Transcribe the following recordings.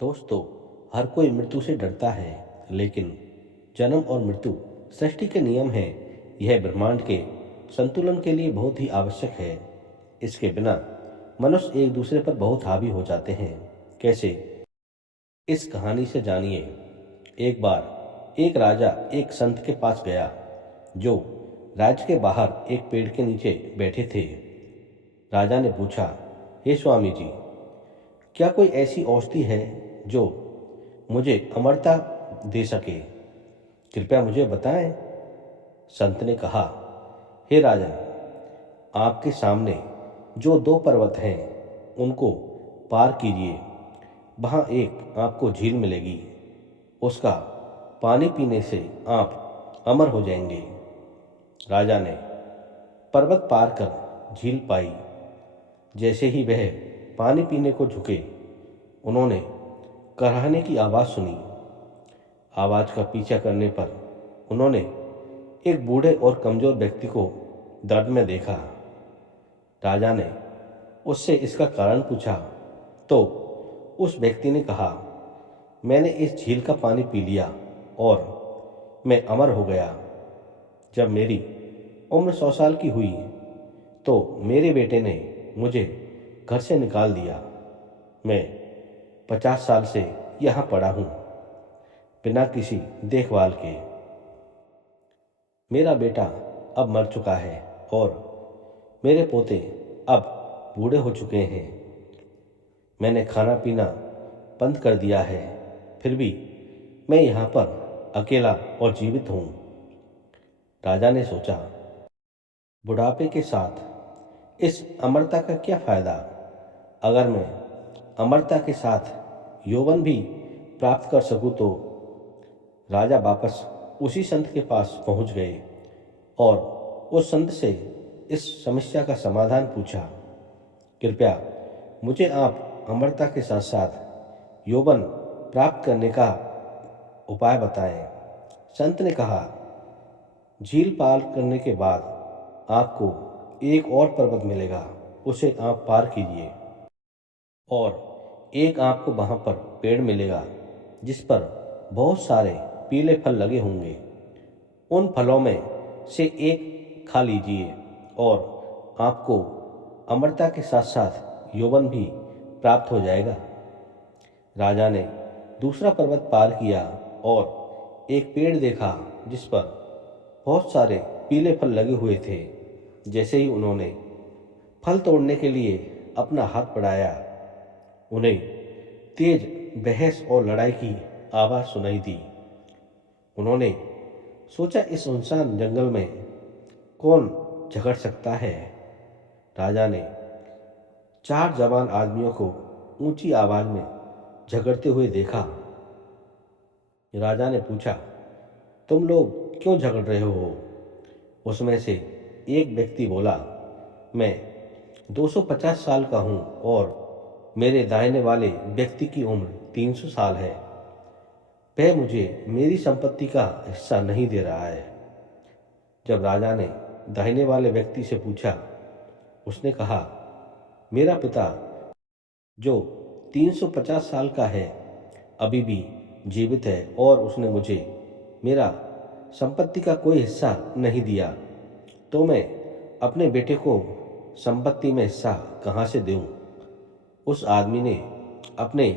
दोस्तों, हर कोई मृत्यु से डरता है, लेकिन जन्म और मृत्यु सृष्टि के नियम हैं। यह ब्रह्मांड के संतुलन के लिए बहुत ही आवश्यक है। इसके बिना मनुष्य एक दूसरे पर बहुत हावी हो जाते हैं। कैसे? इस कहानी से जानिए। एक बार एक राजा एक संत के पास गया, जो राज्य के बाहर एक पेड़ के नीचे बैठे थे। राजा ने पूछा, हे स्वामी जी, क्या कोई ऐसी औषधि है जो मुझे अमरता दे सके? कृपया मुझे बताएं। संत ने कहा, हे राजन, आपके सामने जो दो पर्वत हैं उनको पार कीजिए। वहाँ एक आपको झील मिलेगी। उसका पानी पीने से आप अमर हो जाएंगे। राजा ने पर्वत पार कर झील पाई। जैसे ही वह पानी पीने को झुके, उन्होंने कराहने की आवाज़ सुनी। आवाज़ का पीछा करने पर उन्होंने एक बूढ़े और कमज़ोर व्यक्ति को दर्द में देखा। राजा ने उससे इसका कारण पूछा, तो उस व्यक्ति ने कहा, मैंने इस झील का पानी पी लिया और मैं अमर हो गया। जब मेरी उम्र 100 साल की हुई तो मेरे बेटे ने मुझे घर से निकाल दिया। मैं 50 साल से यहाँ पड़ा हूँ, बिना किसी देखभाल के। मेरा बेटा अब मर चुका है और मेरे पोते अब बूढ़े हो चुके हैं। मैंने खाना पीना बंद कर दिया है, फिर भी मैं यहाँ पर अकेला और जीवित हूँ। राजा ने सोचा, बुढ़ापे के साथ इस अमरता का क्या फ़ायदा? अगर मैं अमरता के साथ यौवन भी प्राप्त कर सकूँ तो। राजा वापस उसी संत के पास पहुँच गए और उस संत से इस समस्या का समाधान पूछा। कृपया मुझे आप अमरता के साथ साथ यौवन प्राप्त करने का उपाय बताएं। संत ने कहा, झील पार करने के बाद आपको एक और पर्वत मिलेगा, उसे आप पार कीजिए और एक आपको वहाँ पर पेड़ मिलेगा जिस पर बहुत सारे पीले फल लगे होंगे। उन फलों में से एक खा लीजिए और आपको अमरता के साथ साथ यौवन भी प्राप्त हो जाएगा। राजा ने दूसरा पर्वत पार किया और एक पेड़ देखा जिस पर बहुत सारे पीले फल लगे हुए थे। जैसे ही उन्होंने फल तोड़ने के लिए अपना हाथ बढ़ाया, उन्हें तेज बहस और लड़ाई की आवाज़ सुनाई दी। उन्होंने सोचा, इस सुनसान जंगल में कौन झगड़ सकता है? राजा ने 4 जवान आदमियों को ऊंची आवाज़ में झगड़ते हुए देखा। राजा ने पूछा, तुम लोग क्यों झगड़ रहे हो? उसमें से एक व्यक्ति बोला, मैं 250 साल का हूँ और मेरे दाहिने वाले व्यक्ति की उम्र 300 साल है। वह मुझे मेरी संपत्ति का हिस्सा नहीं दे रहा है। जब राजा ने दाहिने वाले व्यक्ति से पूछा, उसने कहा, मेरा पिता जो 350 साल का है अभी भी जीवित है और उसने मुझे मेरा संपत्ति का कोई हिस्सा नहीं दिया, तो मैं अपने बेटे को संपत्ति में हिस्सा कहाँ से दूं? उस आदमी ने अपने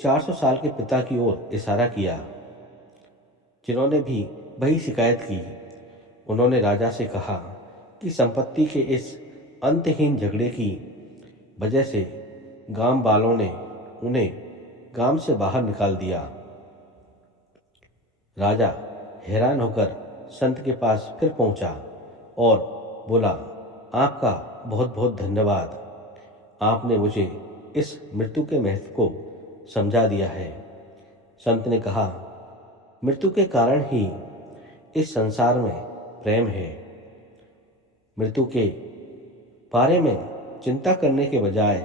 400 साल के पिता की ओर इशारा किया, जिन्होंने भी वही शिकायत की। उन्होंने राजा से कहा कि संपत्ति के इस अंतहीन झगड़े की वजह से गांव वालों ने उन्हें गांव से बाहर निकाल दिया। राजा हैरान होकर संत के पास फिर पहुंचा और बोला, आपका बहुत बहुत धन्यवाद। आपने मुझे इस मृत्यु के महत्व को समझा दिया है। संत ने कहा, मृत्यु के कारण ही इस संसार में प्रेम है। मृत्यु के बारे में चिंता करने के बजाय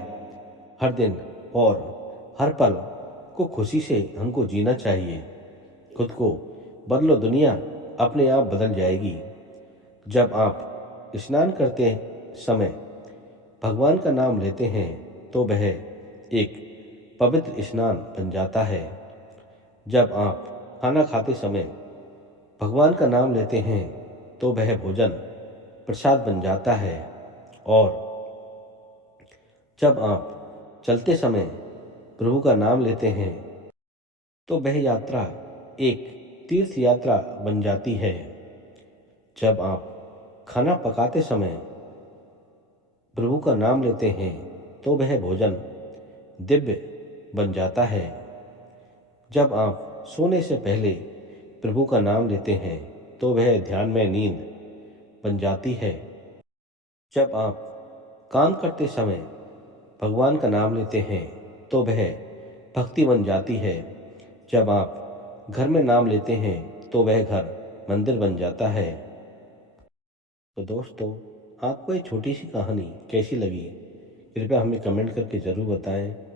हर दिन और हर पल को खुशी से हमको जीना चाहिए। खुद को बदलो, दुनिया अपने आप बदल जाएगी। जब आप स्नान करते समय भगवान का नाम लेते हैं तो वह एक पवित्र स्नान बन जाता है। जब आप खाना खाते समय भगवान का नाम लेते हैं तो वह भोजन प्रसाद बन जाता है। और जब आप चलते समय प्रभु का नाम लेते हैं तो वह यात्रा एक तीर्थ यात्रा बन जाती है। जब आप खाना पकाते समय प्रभु का नाम लेते हैं तो वह भोजन दिव्य बन जाता है। जब आप सोने से पहले प्रभु का नाम लेते हैं तो वह ध्यान में नींद बन जाती है। जब आप काम करते समय भगवान का नाम लेते हैं तो वह भक्ति बन जाती है। जब आप घर में नाम लेते हैं तो वह घर मंदिर बन जाता है। तो दोस्तों, आपको ये छोटी सी कहानी कैसी लगी, कृपया हमें कमेंट करके ज़रूर बताएं।